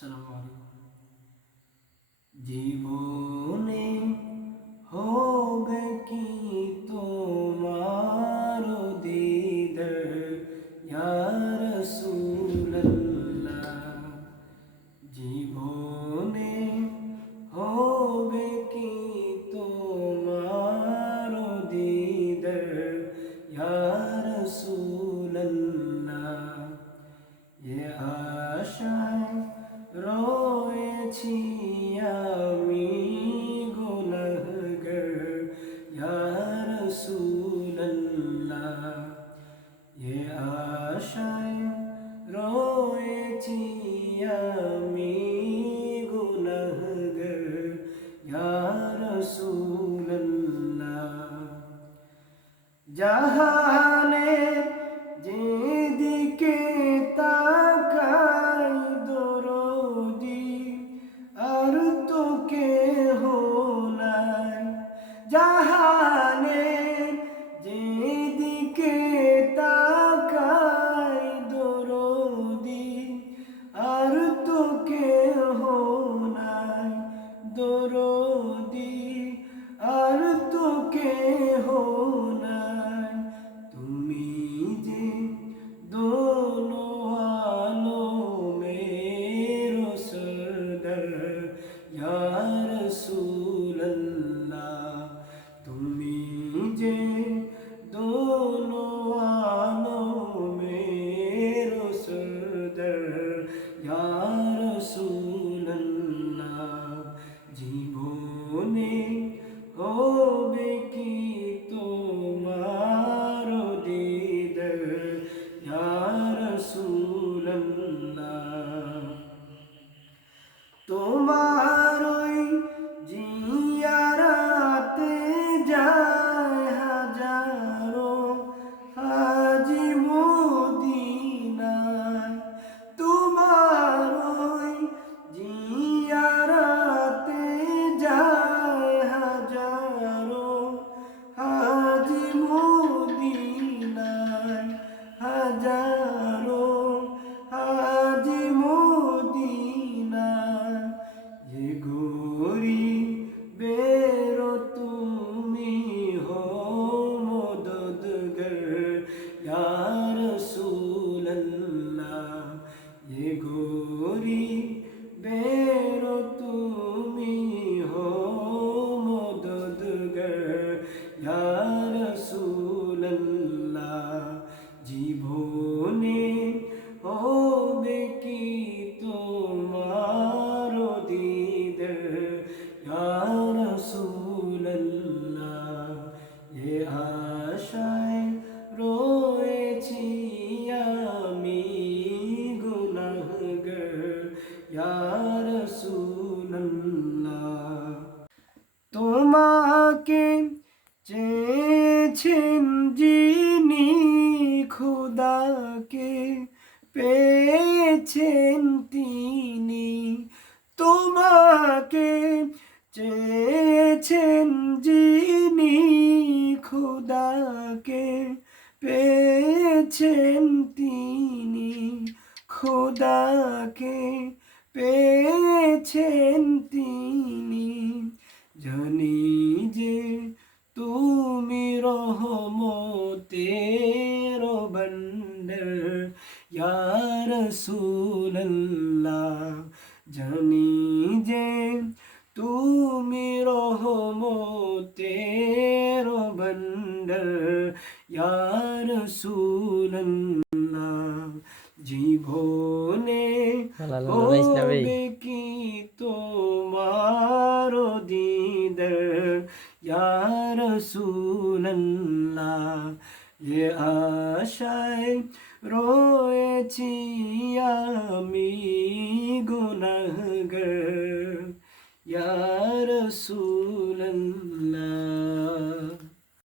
আসসালামু আলাইকুম। জীবনে হবে কি তোমার দিদার ইয়া রাসূলুল্লাহ। জীবনে হবে কি তোমার দিদার ইয়া রাসূলুল্লাহ। এ আশায় রয়েছি আমি গুনাহগার ইয়া রাসূলুল্লাহ। এ আশায় রয়েছি আমি গুনাহগার ইয়া রাসূলুল্লাহ। জাহানে যেদিকে তাকাই দরদি আর তো কেহ নাই। জাহানে যেদিকে তাকাই দরদি আর তো কেহ নাই। দরদি আর তো কেহ নাই। তুমি যে দোনো আলমের সরদার ইয়া রাসূলুল্লাহ। তুমি যে দোনো আলমের সরদার ইয়া রাসূলুল্লাহ। জীবনে হবে কি তোমার দিদার ইয়া রাসূলুল্লাহ। তোমার ওই জিয়ারাতে যায় হাজারো হাজি মদিনায়। তোমার ওই জিয়ারাতে যায় হাজারো হাজি মদিনায়। হাজারো হাজি মদিনায়। এ গরিবের তুমি হও মদদগার ইয়া রাসূলুল্লাহ। এ গরিবের তুমি হও মদদগার ইয়া রাসূলুল্লাহ। জীবনে হবে কি তোমার দিদার ইয়া রাসূলুল্লাহ। এ আশায় রয়েছি আমি গুনাহগার ইয়া রাসূলুল্লাহ। তোমাকে চেয়েছেন যিনি খোদাকে পেয়েছেন তিনি। তোমাকে চেয়েছেন যিনি খোদাকে পেয়েছেন তিনি। খোদাকে পেয়েছেন তিনি। জানি যে তুমি রহমতের ভান্ডার ইয়া রাসূলুল্লাহ। জানি যে তুমি রহমতের ভান্ডার ইয়া রাসূলুল্লাহ। জীবনে হবে কি তোমার দিদার ইয়া রাসূলুল্লাহ। এ আশায় রয়েছি আমি